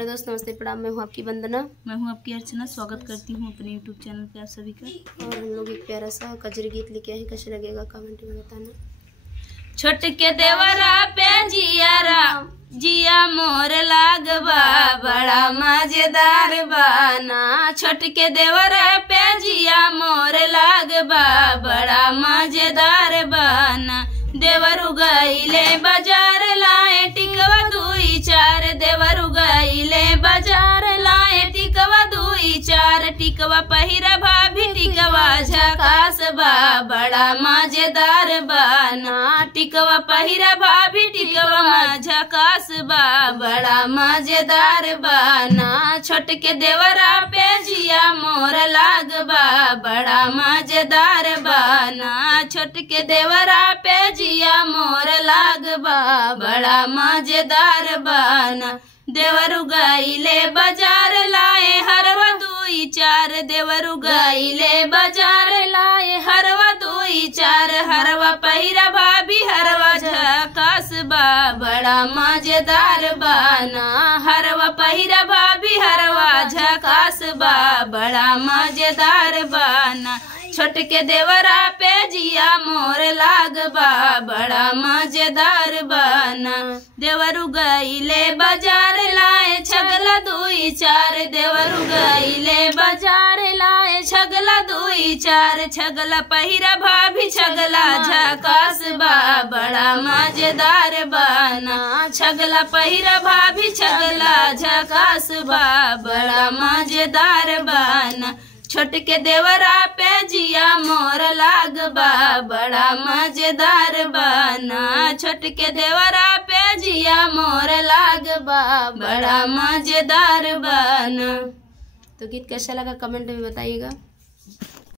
Hello दोस्त, नमस्ते, प्रणाम। मैं हूँ आपकी वंदना। मैं हूँ आपकी अर्चना। स्वागत करती हूँ अपने यूट्यूब चैनल पे आप सभी का। और हम लोग एक प्यारा सा कजरी गीत लेके आए हैं, कैसे लगेगा कमेंट में बताना। छोट के देवरा पे जिया मोर लागबा, बड़ा मजेदार बाना। छोट के देवरा पे जिया मोर लागबा, बड़ा मजेदार बाना। देवरु गईले बाजार लाए टिकवा दुई चार, देवरु गईले बाजार लाए टिकवा दुई चार। टिकवा पहिरा भाभी टिकवा झकास बा, बड़ा मजेदार बाना। टिकवा पहिरा भाभी टिकवा झकास बा, बड़ा मजेदार बाना। छोट के देवरा पे जिया मोर लागबा, बड़ा मजेदार बाना। छोट के देवरा पे जिया मोर लागबा, बड़ा मजेदार बाना। देवरु गईले बाजार लाए हरवा दुई चार, देवरु गईले बाजार लाए हरवा दुई चार। हरवा पहिरा भाभी हरवा झकास बा, बड़ा मजेदार बाना। हरवा पहिरा भाभी हरवा झकास बा, बड़ा मजेदार बाना। छोट के देवरा पे जिया मोर लागबा, बड़ा मजेदार बाना। देवरु गईले बाजार लाए छगला दुई चार, देवरु गईले बाजार लाए छगला दुई चार। छगला पहिरा भाभी छगला झकास बा, बड़ा मजेदार बाना। छगला पहिरा भाभी छगला झकास बा, बड़ा मजेदार बाना। छोट के देवरा पे जिया मोर लागबा, बड़ा मजेदार बाना। छोट के देवरा पे जिया मोर लागबा, बड़ा मजेदार बाना। तो गीत कैसा लगा कमेंट में बताइएगा।